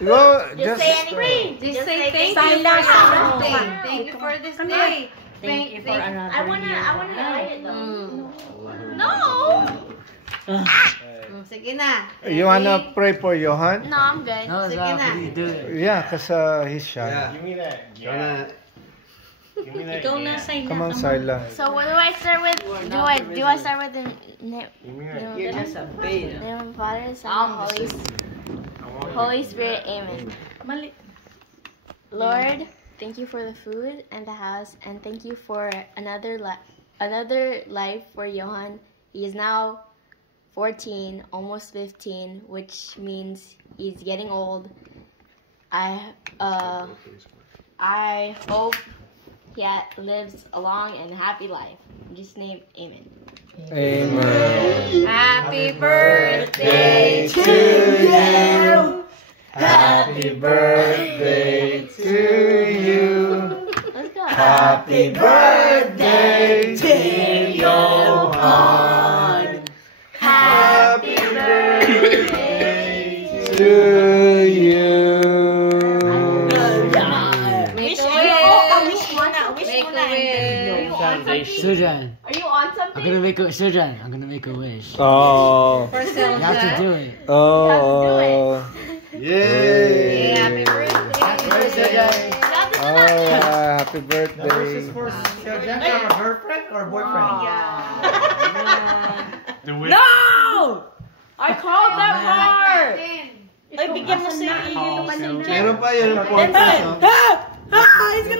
Well, Just say anything. Just say thank you for something. Thank you for this day. Thank you for another I wanna write it though. No. Sige na. You wanna pray for Johan? No, I'm good. No, Sige na. do it. Yeah, because he's shy. Give me that. Yeah. Give me that. Ikaw na sign Come on, Syla. So what do I start with? Do I start with the name? You're just a baby. Name of the Father, Son, and Holy Spirit. Amen. Mali. Lord, thank you for the food and the house, and thank you for another life for Johan. He is now 14, almost 15, which means he's getting old. I hope he lives a long and happy life. In Jesus' name, amen. Amen. Happy birthday to you. Happy birthday to you. Let's go. Happy birthday, dear Johan. Happy birthday to you. Wish Sujan, Are you on something? I'm gonna make a wish. Oh. You have to do it. Oh. Yay! Happy birthday. Oh, yeah. Happy birthday. This is for Jan, our girlfriend or boyfriend? No! I called that part! Ay, bigyan mo si... Meron pa yun. He's gonna